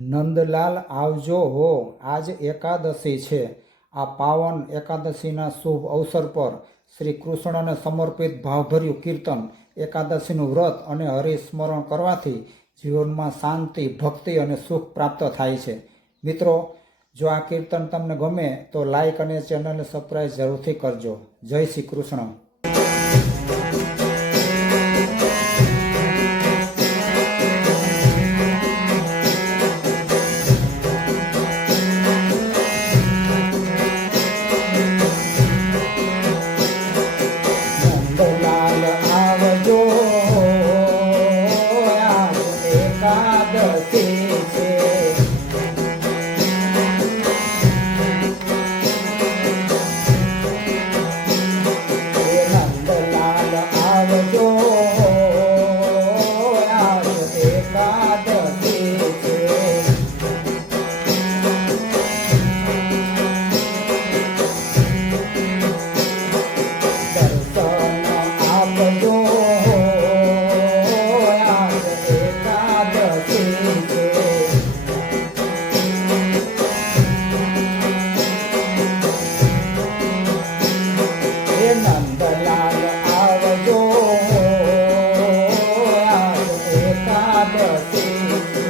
નંદલાલ આવજો હો, આજ એકાદશી છે। આ પાવન એકાદશીના શુભ અવસર પર શ્રી કૃષ્ણને સમર્પિત ભાવભર્યું કીર્તન, એકાદશીનું વ્રત અને હરિસ્મરણ કરવાથી જીવનમાં શાંતિ, ભક્તિ અને સુખ પ્રાપ્ત થાય છે। મિત્રો, જો આ કીર્તન તમને ગમે તો લાઈક અને ચેનલને સબસ્ક્રાઈબ જરૂરથી કરજો। જય શ્રી કૃષ્ણ। નંદલાલ આવજો, આજ એકાદશી છે। નંદલાલ આવજો, આજ એકાદશી છે। દર્શન આપજો, આજ એકાદશી છે। હે નંદલાલ આવજો, આજ એકાદશી છે।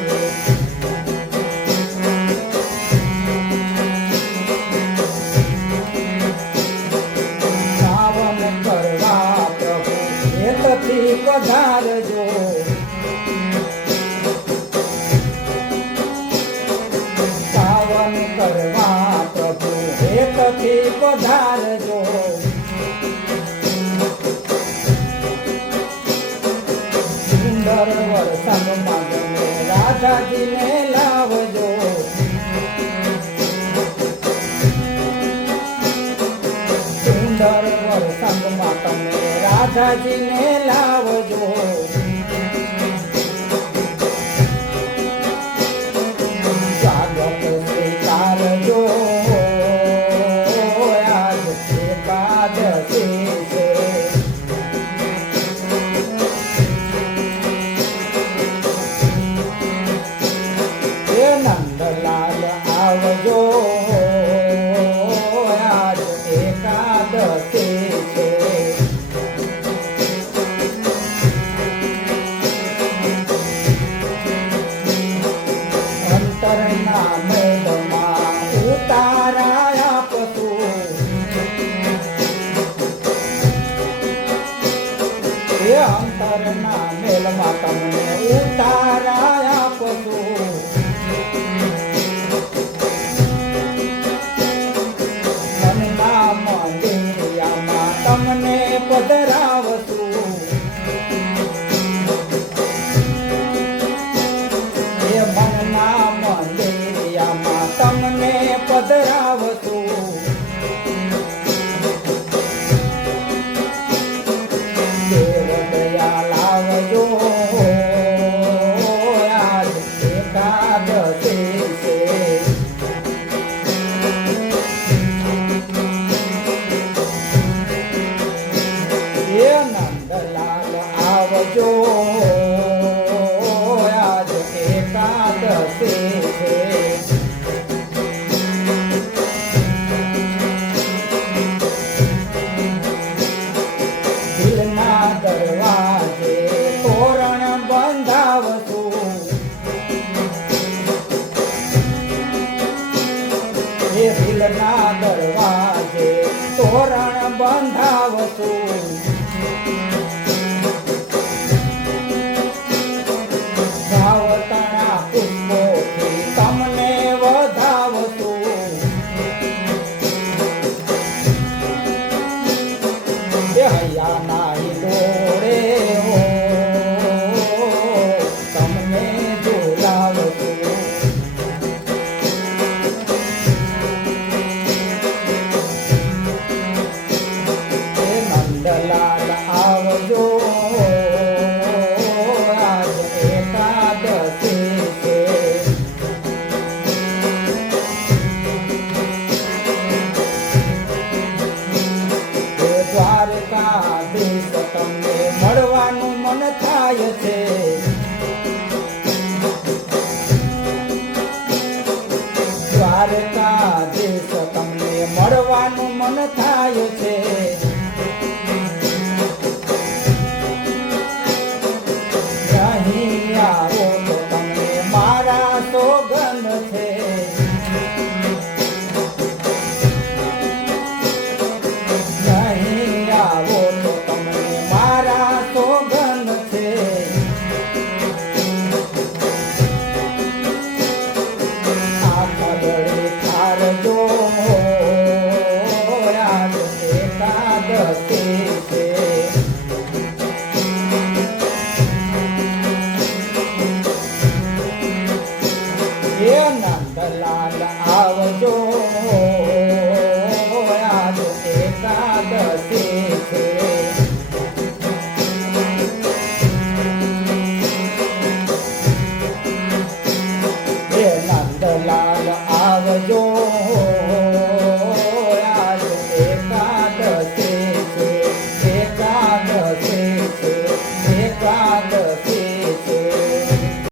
પાવન કરવા પ્રભુ હેતથી પધારજો, પાવન કરવા પ્રભુ હેતથી પધારજો। સુંદર વરસાદમાં તમે રાધાજીને લાવજો, સુંદર વરસાદમાં તમે રાધાજીને લાવજો। સ્વાગત સ્વીકારજો, આજ એકાદશી છે। હે નંદલાલ આવજો, આજ એકાદશી છે। અંતરના મેળમાં ઉતારા આપશું, એ અંતરના મેળમાં તમને ઉતારા આપશું। મનના મંદિરિયામાં તમને પધરાવશું, એ મનના મંદિરિયામાં તમને પધરાવશું। દેવ દયાલ આવજો, આજ એકાદશી છે। હે નંદલાલ આવજો, આજ એકાદશી છે। દિલના દરવાજે તોરણ બંધાવશું, એ દિલના દરવાજે તોરણ બંધાવશું। ભાવતણા પુષ્પોથી તમને વધાવશું, એ હૈયાના હિંડોળે હો તમને ઝુલાવશું। હે નંદલાલ દ્વારકાધીશ તમને મળવાનું મન થાય છે. અહીં આવો તો તમને મારા સોગંદ છે. અહીં આવો તો તમને મારા સોગંદ છે. આ ખગડે ખારજો આજ એકાદશી છે. એ નંદલાલ આવજો.